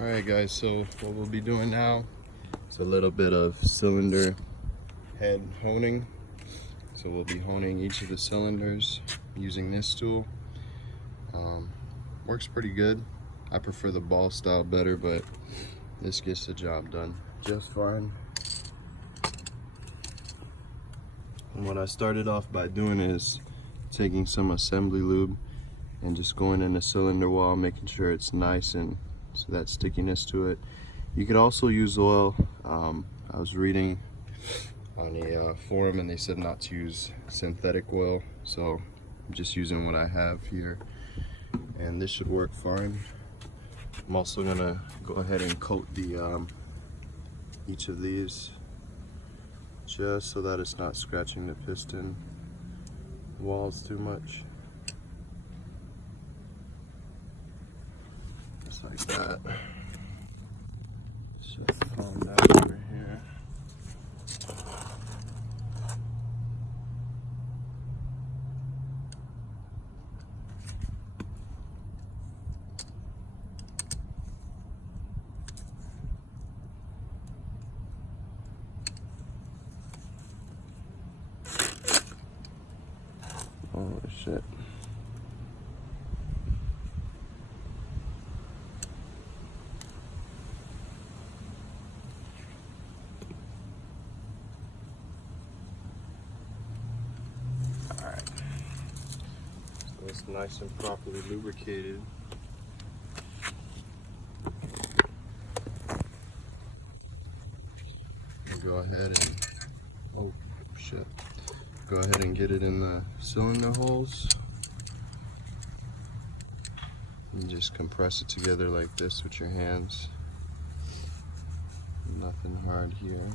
Alright guys, so what we'll be doing now is a little bit of cylinder head honing. So we'll be honing each of the cylinders using this tool. Works pretty good. I prefer the ball style better, but this gets the job done just fine. And what I started off by doing is taking some assembly lube and just going in the cylinder wall, making sure it's nice and so that stickiness to it. You could also use oil. I was reading on a forum and they said not to use synthetic oil, so I'm just using what I have here and this should work fine. I'm also gonna go ahead and coat the each of these just so that it's not scratching the piston walls too much. Just like that. Just calm down over here. Oh shit. Alright. So it's nice and properly lubricated. We'll go ahead and oh shit. Go ahead and get it in the cylinder holes and just compress it together like this with your hands. Nothing hard here.